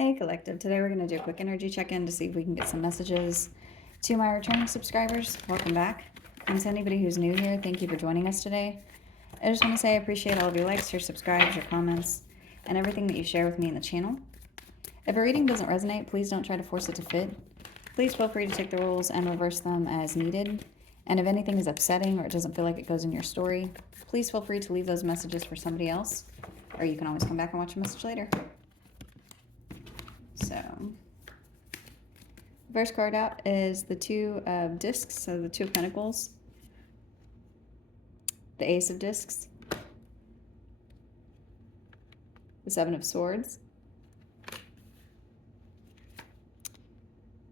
Hey Collective, today we're going to do a quick energy check-in to see if we can get some messages to my returning subscribers. Welcome back. And to anybody who's new here, thank you for joining us today. I just want to say I appreciate all of your likes, your subscribes, your comments, and everything that you share with me in the channel. If a reading doesn't resonate, please don't try to force it to fit. Please feel free to take the rules and reverse them as needed. And if anything is upsetting or it doesn't feel like it goes in your story, please feel free to leave those messages for somebody else, or you can always come back and watch a message later. So, the first card out is the Two of Discs, so the Two of Pentacles, the Ace of Discs, the Seven of Swords,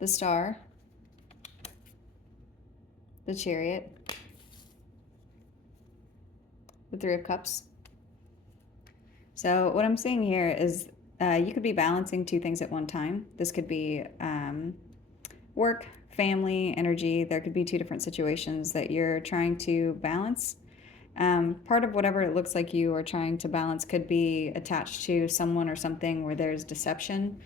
the Star, the Chariot, the Three of Cups. So what I'm seeing here is you could be balancing two things at one time. This could be work, family, energy. There could be two different situations that you're trying to balance. Part of whatever it looks like you are trying to balance could be attached to someone or something where there's deception.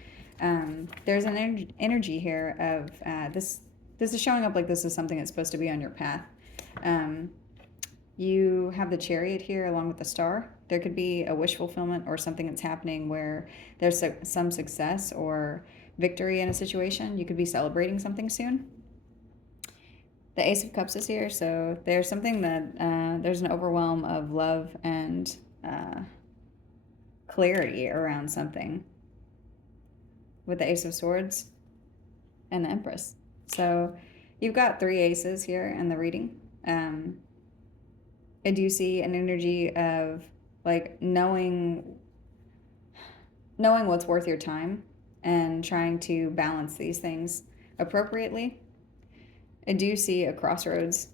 There's an energy here of this is showing up like this is something that's supposed to be on your path. You have the Chariot here along with the Star. There could be a wish fulfillment or something that's happening where there's some success or victory in a situation. You could be celebrating something soon. The Ace of Cups is here, so there's something that there's an overwhelm of love and clarity around something with the Ace of Swords and the Empress. So you've got three aces here in the reading. I do see an energy of like knowing what's worth your time and trying to balance these things appropriately. I do see a crossroads.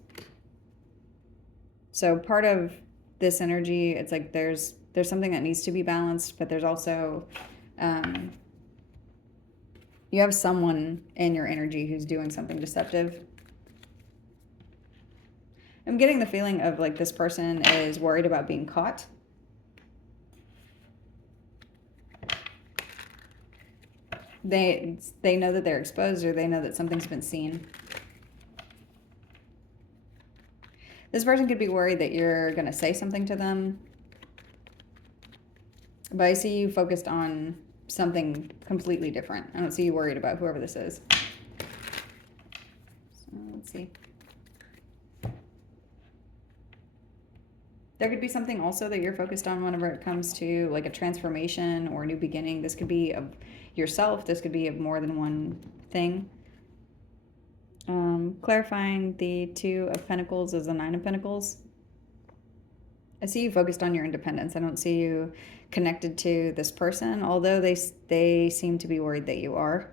So part of this energy, it's like there's something that needs to be balanced, but there's also you have someone in your energy who's doing something deceptive. I'm getting the feeling of like this person is worried about being caught. They know that they're exposed, or they know that something's been seen. This person could be worried that you're going to say something to them. But I see you focused on something completely different. I don't see you worried about whoever this is. So let's see. There could be something also that you're focused on whenever it comes to like a transformation or a new beginning. This could be of yourself. This could be of more than one thing. Clarifying the Two of Pentacles as the Nine of Pentacles. I see you focused on your independence. I don't see you connected to this person, although they seem to be worried that you are.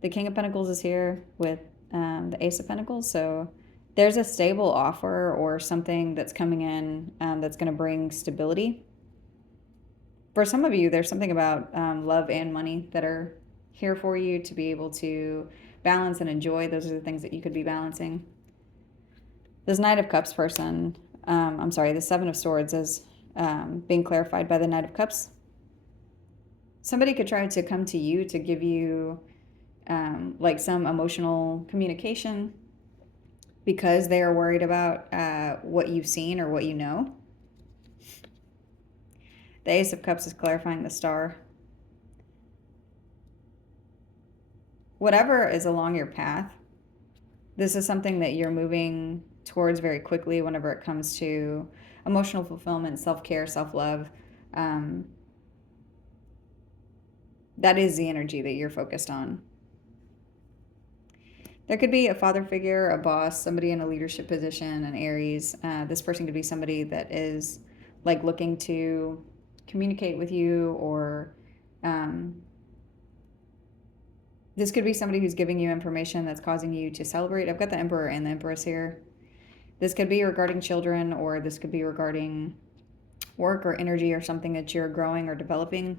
The King of Pentacles is here with the Ace of Pentacles, so there's a stable offer or something that's coming in that's going to bring stability. For some of you, there's something about love and money that are here for you to be able to balance and enjoy. Those are the things that you could be balancing. This Knight of Cups person, the Seven of Swords is being clarified by the Knight of Cups. Somebody could try to come to you to give you like some emotional communication because they are worried about what you've seen or what you know. The Ace of Cups is clarifying the Star. Whatever is along your path, this is something that you're moving towards very quickly whenever it comes to emotional fulfillment, self-care, self-love. That is the energy that you're focused on. There could be a father figure, a boss, somebody in a leadership position, an Aries. This person could be somebody that is like looking to communicate with you, or this could be somebody who's giving you information that's causing you to celebrate. I've got the Emperor and the Empress here. This could be regarding children, or this could be regarding work or energy or something that you're growing or developing.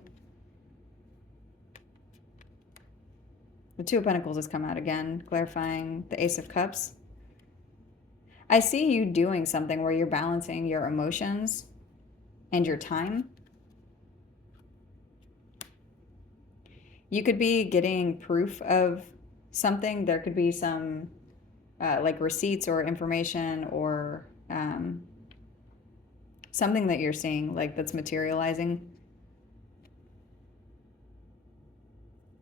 The Two of Pentacles has come out again, clarifying the Ace of Cups. I see you doing something where you're balancing your emotions and your time. You could be getting proof of something. There could be some like receipts or information or something that you're seeing like that's materializing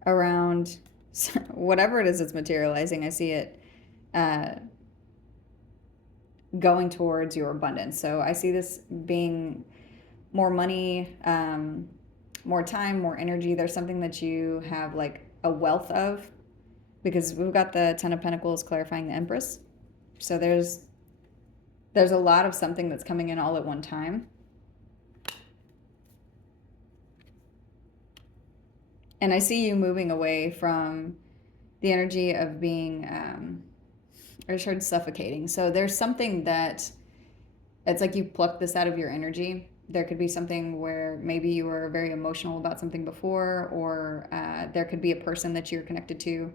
around whatever it is that's materializing. I see it uh, going towards your abundance. So I see this being more money, more time, more energy. There's something that you have like a wealth of, because we've got the Ten of Pentacles clarifying the Empress. So there's a lot of something that's coming in all at one time. And I see you moving away from the energy of being, I just heard suffocating. So there's something that it's like you plucked this out of your energy. There could be something where maybe you were very emotional about something before, or there could be a person that you're connected to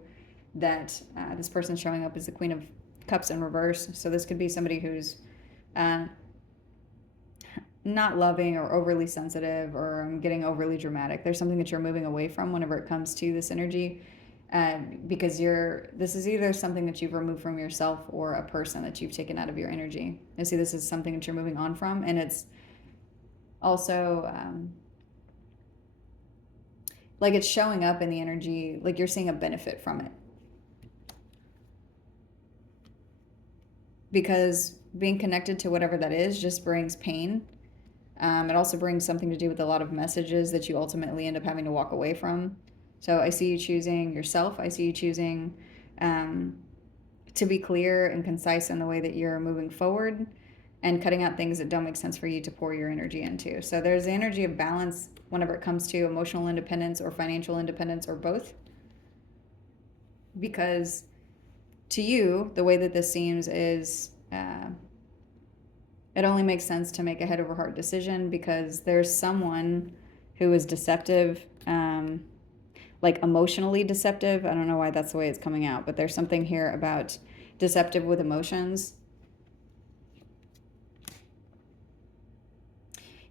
that this person's showing up as the Queen of Cups in reverse. So this could be somebody who's uh, not loving or overly sensitive or getting overly dramatic. There's something that you're moving away from whenever it comes to this energy. Because this is either something that you've removed from yourself or a person that you've taken out of your energy. I see this is something that you're moving on from, and it's also like it's showing up in the energy, like you're seeing a benefit from it. Because being connected to whatever that is just brings pain. It also brings something to do with a lot of messages that you ultimately end up having to walk away from. So I see you choosing yourself. I see you choosing to be clear and concise in the way that you're moving forward, and cutting out things that don't make sense for you to pour your energy into. So there's the energy of balance whenever it comes to emotional independence or financial independence or both. Because to you, the way that this seems is it only makes sense to make a head over heart decision, because there's someone who is deceptive, like emotionally deceptive. I don't know why that's the way it's coming out, but there's something here about deceptive with emotions.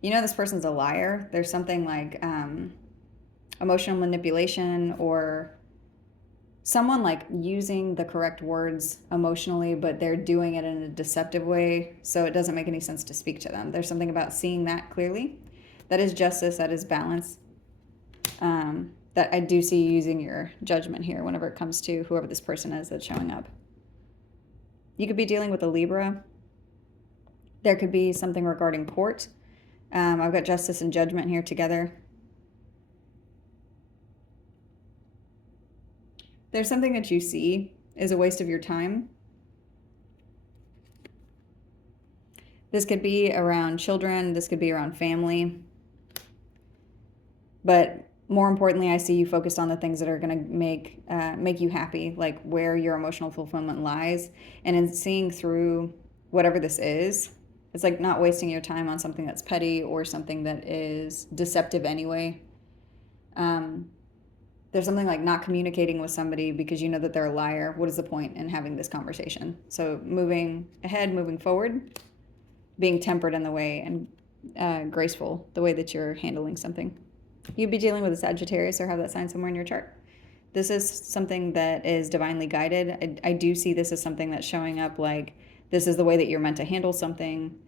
You know, this person's a liar. There's something like emotional manipulation, or someone like using the correct words emotionally, but they're doing it in a deceptive way, so it doesn't make any sense to speak to them. There's something about seeing that clearly. That is justice, that is balance. That I do see you using your judgment here whenever it comes to whoever this person is that's showing up. You could be dealing with a Libra. There could be something regarding court. I've got justice and judgment here together. There's something that you see is a waste of your time. This could be around children. This could be around family. But more importantly, I see you focused on the things that are going to make you happy, like where your emotional fulfillment lies. And in seeing through whatever this is, it's like not wasting your time on something that's petty or something that is deceptive anyway. There's something like not communicating with somebody because you know that they're a liar. What is the point in having this conversation? So moving ahead, moving forward, being tempered in the way and graceful, the way that you're handling something. You'd be dealing with a Sagittarius or have that sign somewhere in your chart. This is something that is divinely guided. I do see this as something that's showing up like this is the way that you're meant to handle something,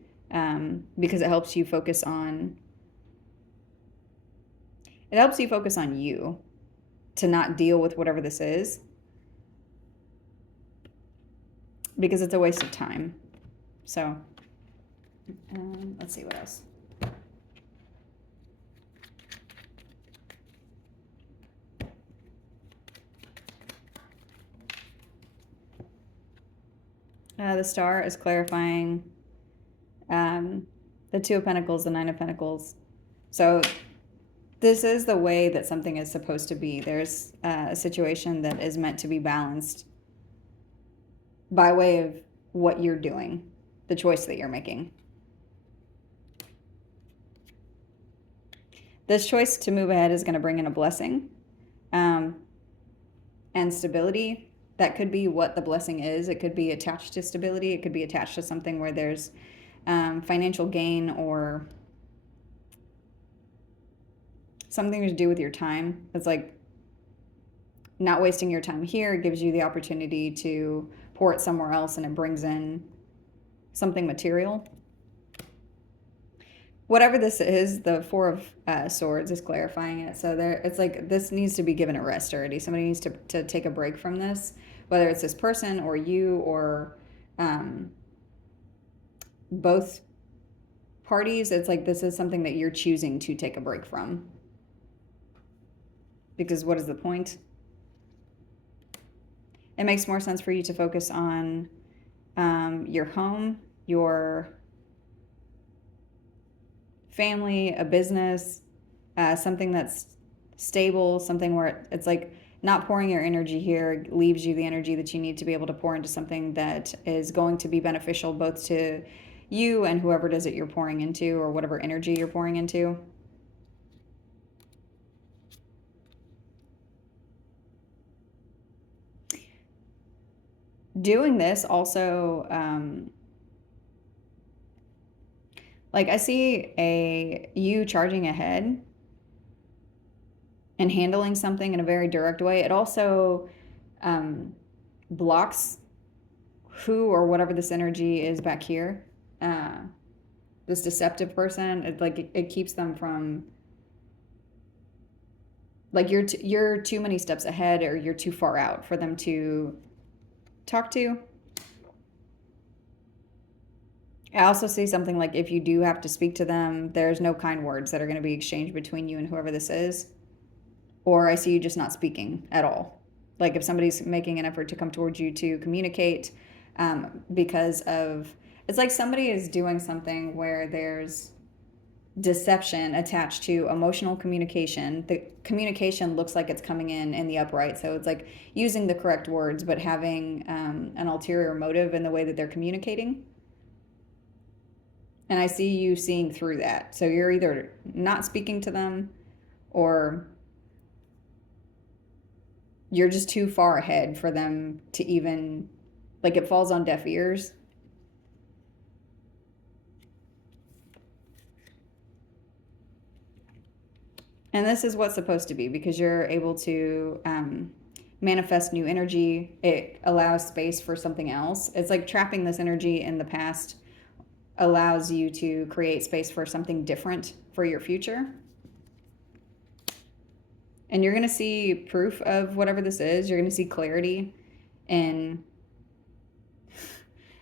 because it helps you focus on you, to not deal with whatever this is, because it's a waste of time. So let's see what else. The Star is clarifying the Two of Pentacles, the Nine of Pentacles. So this is the way that something is supposed to be. There's a situation that is meant to be balanced by way of what you're doing, the choice that you're making. This choice to move ahead is going to bring in a blessing and stability. That could be what the blessing is. It could be attached to stability. It could be attached to something where there's financial gain or something to do with your time. It's like not wasting your time here gives you the opportunity to pour it somewhere else, and it brings in something material. Whatever this is, the Four of Swords is clarifying it. So there, it's like this needs to be given a rest already. Somebody needs to take a break from this, whether it's this person or you or both parties. It's like this is something that you're choosing to take a break from. Because what is the point? It makes more sense for you to focus on your home, your family, a business, something that's stable, something where it's like not pouring your energy here leaves you the energy that you need to be able to pour into something that is going to be beneficial both to you and whoever it is that you're pouring into, or whatever energy you're pouring into. Doing this also, like I see you charging ahead and handling something in a very direct way. It also blocks who or whatever this energy is back here, this deceptive person. It keeps them from, like, you're too many steps ahead, or you're too far out for them to talk to. I also see something like if you do have to speak to them, there's no kind words that are going to be exchanged between you and whoever this is. Or I see you just not speaking at all. Like if somebody's making an effort to come towards you to communicate, because of, it's like somebody is doing something where there's deception attached to emotional communication. The communication looks like it's coming in the upright. So it's like using the correct words, but having an ulterior motive in the way that they're communicating. And I see you seeing through that. So you're either not speaking to them, or you're just too far ahead for them to even, like, it falls on deaf ears. And this is what's supposed to be, because you're able to manifest new energy. It allows space for something else. It's like trapping this energy in the past allows you to create space for something different for your future. And you're going to see proof of whatever this is. You're going to see clarity in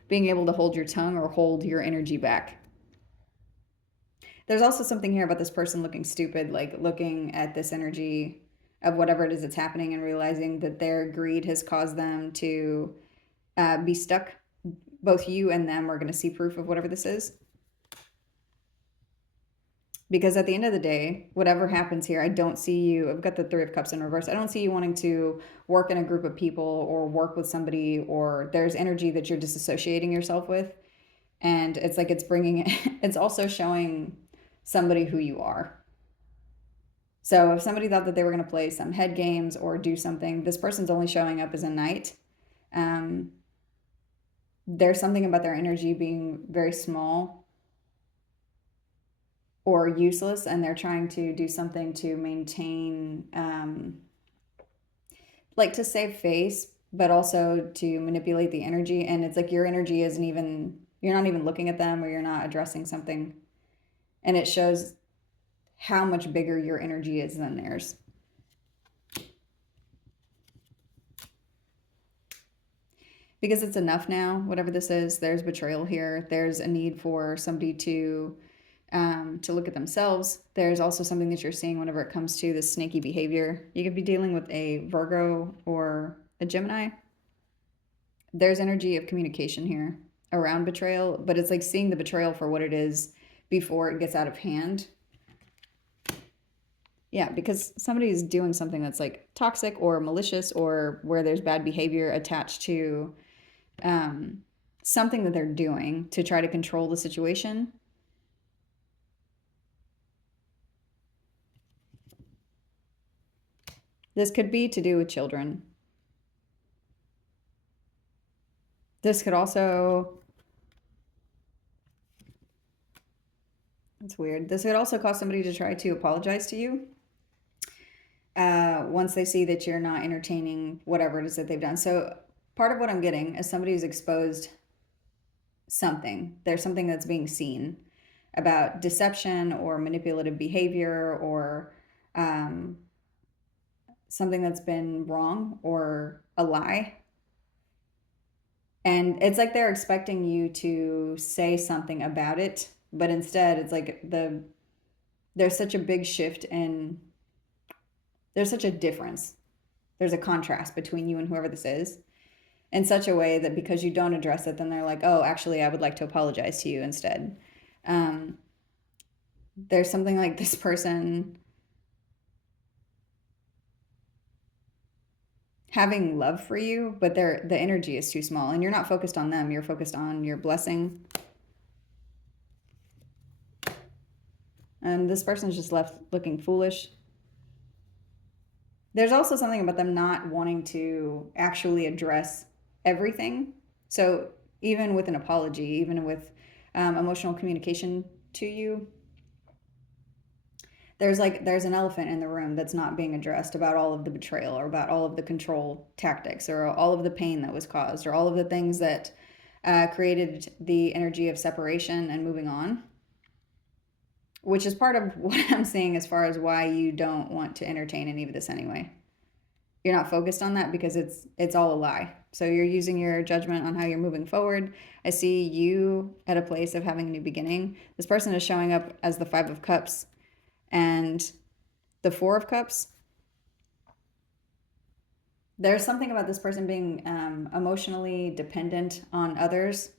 being able to hold your tongue or hold your energy back. There's also something here about this person looking stupid, like looking at this energy of whatever it is that's happening and realizing that their greed has caused them to be stuck. Both you and them are going to see proof of whatever this is. Because at the end of the day, whatever happens here, I don't see you, I've got the Three of Cups in reverse. I don't see you wanting to work in a group of people or work with somebody, or there's energy that you're disassociating yourself with. And it's like it's bringing, it's also showing somebody who you are. So if somebody thought that they were going to play some head games or do something, this person's only showing up as a knight. There's something about their energy being very small or useless, and they're trying to do something to maintain, like to save face, but also to manipulate the energy. And it's like your energy isn't even, you're not even looking at them, or you're not addressing something. And it shows how much bigger your energy is than theirs. Because it's enough now, whatever this is. There's betrayal here. There's a need for somebody to look at themselves. There's also something that you're seeing whenever it comes to this snaky behavior. You could be dealing with a Virgo or a Gemini. There's energy of communication here around betrayal, but it's like seeing the betrayal for what it is before it gets out of hand. Yeah, because somebody's doing something that's like toxic or malicious, or where there's bad behavior attached to something that they're doing to try to control the situation. This could be to do with children. This could also, it's weird. This could also cause somebody to try to apologize to you. once they see that you're not entertaining whatever it is that they've done. So part of what I'm getting is somebody who's exposed something. There's something that's being seen about deception or manipulative behavior, or um, something that's been wrong or a lie. And it's like they're expecting you to say something about it, but instead it's like there's such a big shift, and there's such a difference. There's a contrast between you and whoever this is, in such a way that because you don't address it, then they're like, oh, actually, I would like to apologize to you instead. There's something like this person having love for you, but the energy is too small, and you're not focused on them. You're focused on your blessing. And this person's just left looking foolish. There's also something about them not wanting to actually address everything. So even with an apology, even with emotional communication to you, there's an elephant in the room that's not being addressed, about all of the betrayal, or about all of the control tactics, or all of the pain that was caused, or all of the things that created the energy of separation and moving on, which is part of what I'm seeing as far as why you don't want to entertain any of this anyway. You're not focused on that because it's all a lie. So you're using your judgment on how you're moving forward. I see you at a place of having a new beginning. This person is showing up as the Five of Cups and the Four of Cups. There's something about this person being emotionally dependent on others.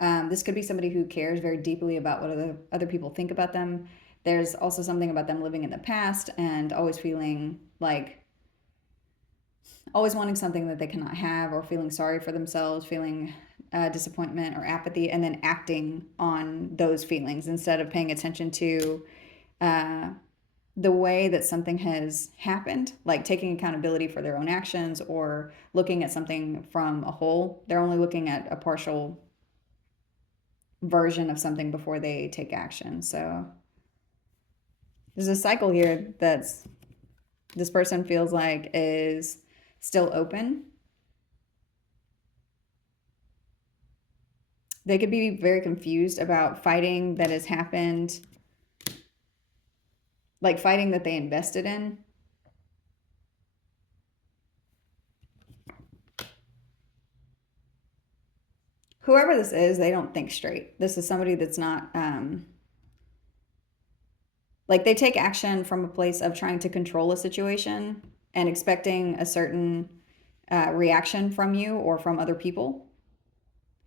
This could be somebody who cares very deeply about what other people think about them. There's also something about them living in the past and always feeling like, always wanting something that they cannot have, or feeling sorry for themselves, feeling disappointment or apathy, and then acting on those feelings instead of paying attention to the way that something has happened, like taking accountability for their own actions, or looking at something from a whole. They're only looking at a partial version of something before they take action. So there's a cycle here that's this person feels like is still open. They could be very confused about fighting that has happened, like fighting that they invested in. Whoever this is, they don't think straight. This is somebody that's not, like, they take action from a place of trying to control a situation and expecting a certain reaction from you or from other people.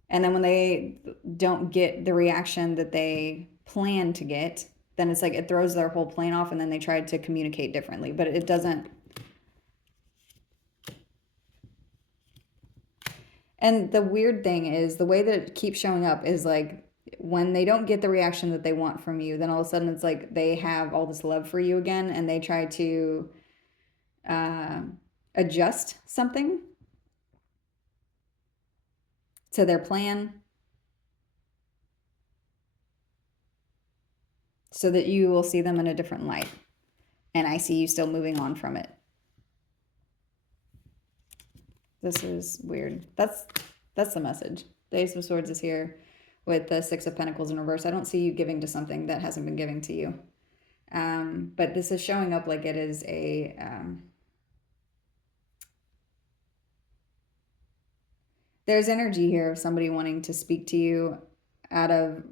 And then when they don't get the reaction that they plan to get, then it's like it throws their whole plan off, and then they try to communicate differently, but it doesn't. And the weird thing is, the way that it keeps showing up is like, when they don't get the reaction that they want from you, then all of a sudden it's like they have all this love for you again, and they try to adjust something to their plan so that you will see them in a different light. And I see you still moving on from it. This is weird. That's the message. The Ace of Swords is here with the Six of Pentacles in reverse. I don't see you giving to something that hasn't been given to you. But this is showing up like it is a... there's energy here of somebody wanting to speak to you out of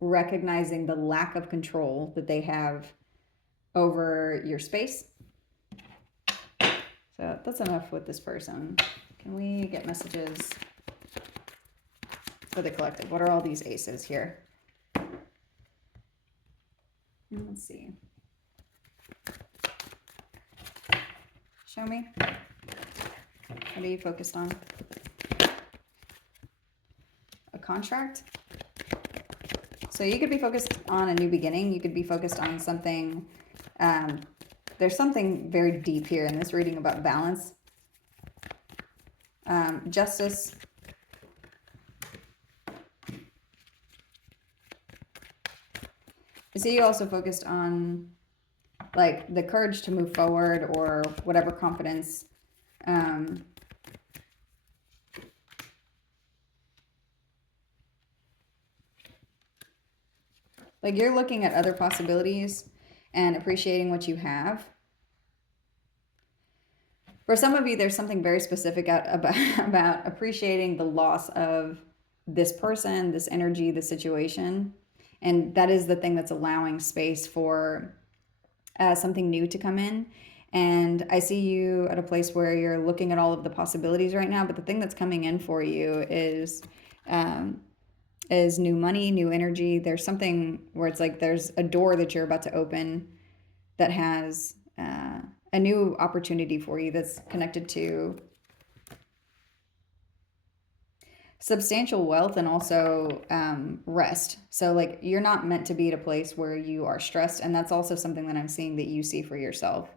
recognizing the lack of control that they have over your space. So that's enough with this person. Can we get messages for the collective? What are all these aces here? Let's see. Show me. What are you focused on? A contract? So you could be focused on a new beginning. You could be focused on something. There's something very deep here in this reading about balance. Justice. I see you also focused on like the courage to move forward or whatever confidence. Like you're looking at other possibilities and appreciating what you have. For some of you, there's something very specific about appreciating the loss of this person, this energy, this situation. And that is the thing that's allowing space for something new to come in. And I see you at a place where you're looking at all of the possibilities right now, but the thing that's coming in for you is new money, new energy. There's something where it's like there's a door that you're about to open that has a new opportunity for you that's connected to substantial wealth and also rest. So like you're not meant to be at a place where you are stressed, and that's also something that I'm seeing that you see for yourself.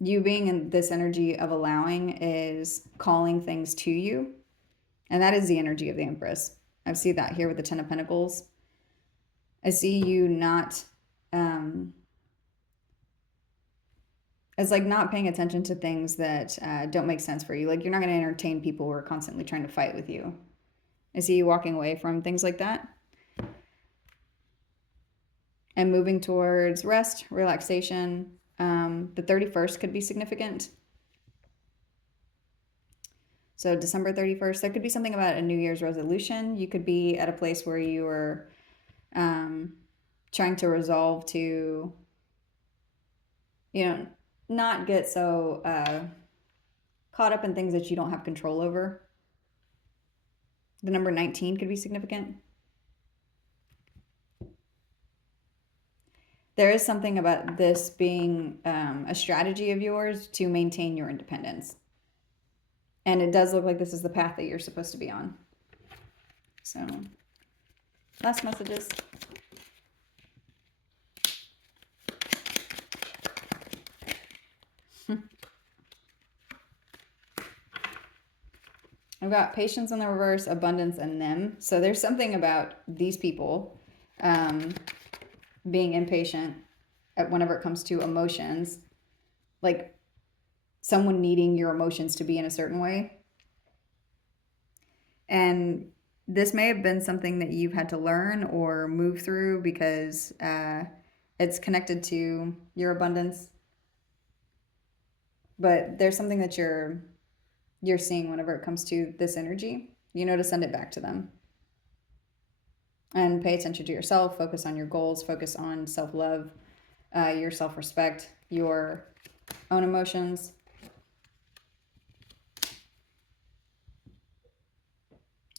You being in this energy of allowing is calling things to you, and that is the energy of the Empress. I see that here with the Ten of Pentacles. I see you not it's like not paying attention to things that don't make sense for you. Like you're not going to entertain people who are constantly trying to fight with you. I see you walking away from things like that and moving towards rest, relaxation. The 31st could be significant. So December 31st, there could be something about a New Year's resolution. You could be at a place where you are trying to resolve to, not get so caught up in things that you don't have control over. The number 19 could be significant. There is something about this being a strategy of yours to maintain your independence. And it does look like this is the path that you're supposed to be on. So, last messages. I've got patience in the reverse, abundance, and them. So there's something about these people being impatient whenever it comes to emotions, like someone needing your emotions to be in a certain way. And this may have been something that you've had to learn or move through because it's connected to your abundance. But there's something that you're seeing whenever it comes to this energy, to send it back to them. And pay attention to yourself, focus on your goals, focus on self-love, your self-respect, your own emotions.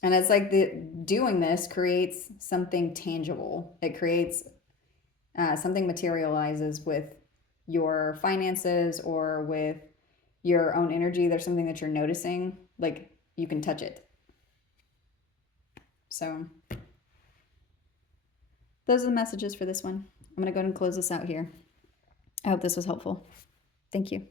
And it's like doing this creates something tangible. It creates something materializes with your finances or with your own energy. There's something that you're noticing, like you can touch it. So those are the messages for this one. I'm going to go ahead and close this out here. I hope this was helpful. Thank you.